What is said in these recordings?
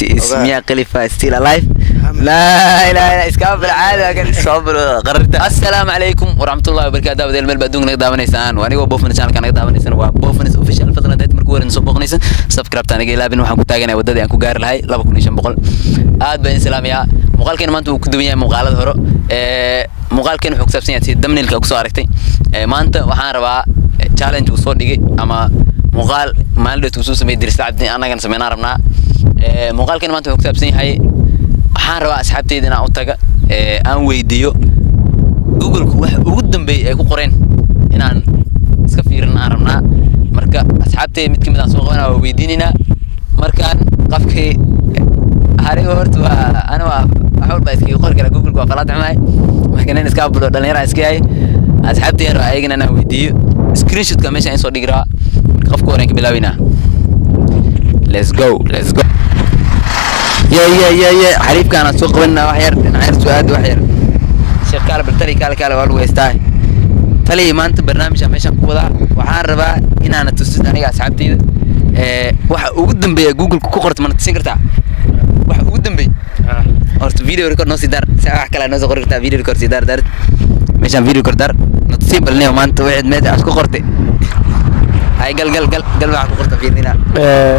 It is Mia Khalifa still alive. لا لا اسكاب العاده كان صبر قررت. السلام عليكم ورحمه الله وبركاته. بدل مال بدون نقد داونيسان واني بوفن channel kan نقد داونيسان waa بوفن official fadlan dad markuu waran soo boqnaysan subscribe tan iga ilaabin waxaan ku taaganahay wadadii aan ku gaari lahay 2500 aad baan islaamiya muuqaalkeen maanta uu ku duwan yahay muuqaalada hore muuqaalkeen wuxuu ku saabsan yahay thumbnailka ku soo aragtay maanta waxaan rabaa challenge uu soo dhigay ama muuqaal maalin uu soo sameeyay diris abdi anagan sameeyna rabnaa muuqaalkeen maanta wuxuu ku saabsan yahay waxaan rabaa asxaabteyda inaan u taga aan weydiiyo Google wax ugu dambeeyay ay ku qoreen inaan iska fiirin aan rabnaa marka asxaabteyda mid kamid ah soo qabanaa weydiinina markaan qafkii hariga horta ana waxa baa iska qor kara Google waa qalad xumay markaan in iska ablo dhalinyaro iska yahay asxaabteyda ayagana aan weydiiyo screenshot ka meesha in soo dhigiraa qafku horeen ka bilaawina let's go يا حريف كان سوق بيننا وحير نعير سؤال وحير شيخ قال بالتالي قال والله يستاهل تلي ما أنت برنامج عميشان كوضع وحاربة إن أنا تستد أنا أصحابتي واحد وقدم بي جوجل كوكرت من تسينكرتها واحد وقدم بي أرت فيديو ريكورد نص دار ساعة كلا نص قررتها فيديو ريكورد دار دار ميشان فيديو ريكورد دار نتصيب لنا وما أنت واحد مات عشكو قرتي هاي قال واحد كوكرت فيدينا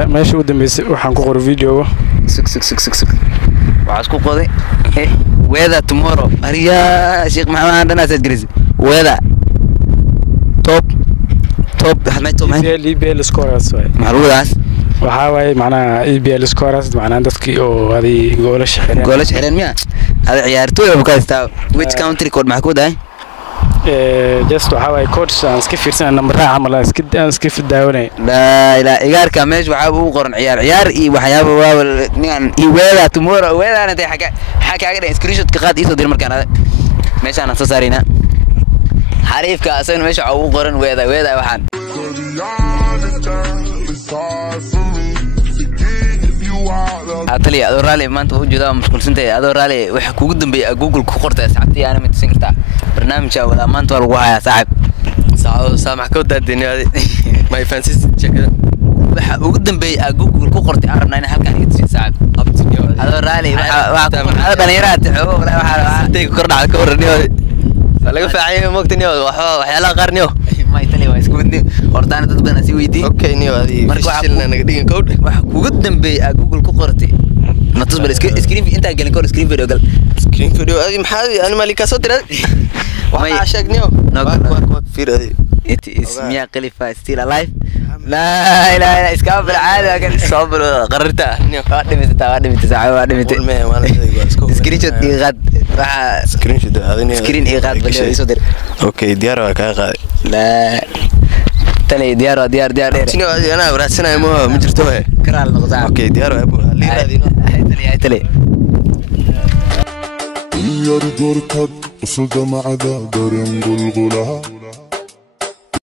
ماشي قدم بي وحن كوكر فيديو سك وعسكو قضي وهذا tomorrow يا شيخ محمد عندنا ناس انجليزي وهذا توب حد توب اي بي ال سكورز معروض waxa way macna اي بي ال سكورز macna dadkii oo hadi goolash xireen miya hada ciyaartooy oo ka istaa which country code maxaa ku dahay just waxa way coach aan iska fiirsan number amal iska fidaawanay la ila igarka meesh waxa uu qoran ciyaar iyo waxyaabo ningan weeda tomorrow weedana tay xagaaga dhan screenshot ka qaad isoo dir markaan meeshaan aan soo saarina xariifka asan meesha uu qoran weeda waxaan atali adoo raali maanta u jeedaa mashquulsantay adoo raali waxa kugu dambeeyay Google ku qortay saacadii aan mid siin kartaa barnaamijka wada maanta waa lagu hayaa saaxiib saamax ka daadinay my fancy check waxa ugu dambeeyay Google ku qortay aan rabnaa in halkaan iga tusii saaxiib adoo raali waxa dhalinyarada xoog waxa tay kordhacay ka warniyo laga faacay moogtaniyo waxyaalaha qaarniyo ما يتلي واسكودني ورتانا dad badan si weydii okay niyo adi fishilna naga dhigin code wax kugu dambeeyay Google ku qortay ma tusbal screen inta galin kor screen video adi maxaa ana malika soo diray waxa sheegniyo waa fiiradi it is Mia Khalifa still alive لا اسكاب العاده كان صبر قررتها وادمت ساعه وادمت سكرين شوت غد سكرين شوت هذه سكرين غد بلي يصدر اوكي ديار كا قاعد لا تلي ديار شنو انا براسنا ما جرتو كرال نقطه اوكي ديار ابو لي تلي يا دورك وصلت مع ذا دار ينقل غلها